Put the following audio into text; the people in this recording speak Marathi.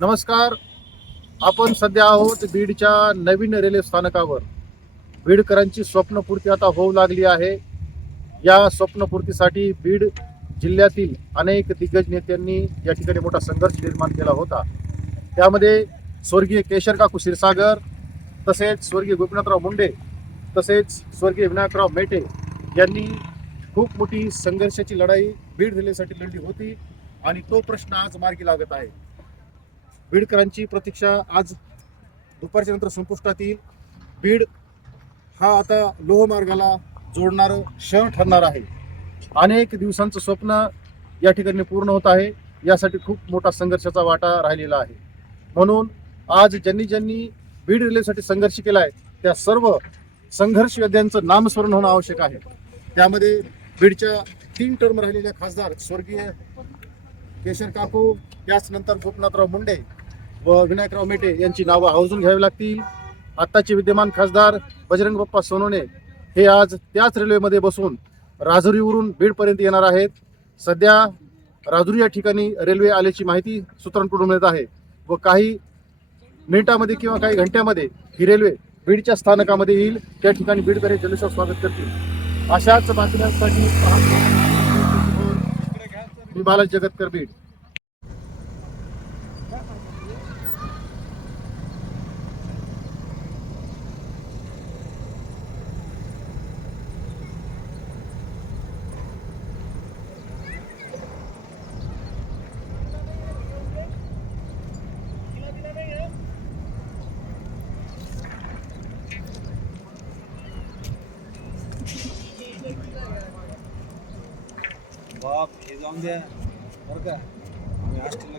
नमस्कार. आपण सध्या आहोत बीडच्या नवीन रेल्वे स्थानकावर. बीडकरांची स्वप्नपूर्ती आता होऊ लागली आहे. या स्वप्नपूर्तीसाठी बीड जिल्ह्यातील अनेक दिग्गज नेत्यांनी या ठिकाणी मोठा संघर्ष निर्माण केला होता. त्यामध्ये स्वर्गीय केशर काकू क्षीरसागर तसेच स्वर्गीय गोपीनाथराव मुंडे तसेच स्वर्गीय विनायकराव मेटे यांनी खूप मोठी संघर्षाची लढाई बीड जिल्ह्यासाठी लढली होती आणि तो प्रश्न आज मार्गी लागत आहे. बीडकरांची प्रतीक्षा आज दुपारच्या नंतर संपुष्टात येईल. बीड हा आता लोहमार्गाला जोडणारं शहर ठरणार आहे. अनेक दिवसांचं स्वप्न या ठिकाणी पूर्ण होत आहे. यासाठी खूप मोठा संघर्षाचा वाटा राहिलेला आहे. म्हणून आज ज्यांनी ज्यांनी बीड रेल्वेसाठी संघर्ष केला आहे त्या सर्व संघर्ष योद्ध्यांचं नामस्मरण होणं आवश्यक आहे. त्यामध्ये बीडच्या तीन टर्म राहिलेल्या खासदार स्वर्गीय केशर काकू त्याचनंतर गोपनाथराव मुंडे व विनायकराव मेटे यांची नावं आवर्जून घ्यावी लागतील. आत्ताचे विद्यमान खासदार बजरंग बाप्पा सोनोने हे आज त्याच रेल्वेमध्ये बसून राजुरीवरून बीडपर्यंत येणार आहेत. सध्या राजुरी या ठिकाणी रेल्वे आल्याची माहिती सूत्रांकडून मिळत आहे व काही मिनिटामध्ये किंवा काही घंट्यामध्ये ही रेल्वे बीडच्या स्थानकामध्ये येईल. त्या ठिकाणी बीडकर जल्लोषात स्वागत करतील अशाच बातम्यांसाठी मी बालाज जगतकर बीड. बाप हे जाऊन द्या बरं का आम्ही हॉस्टेलला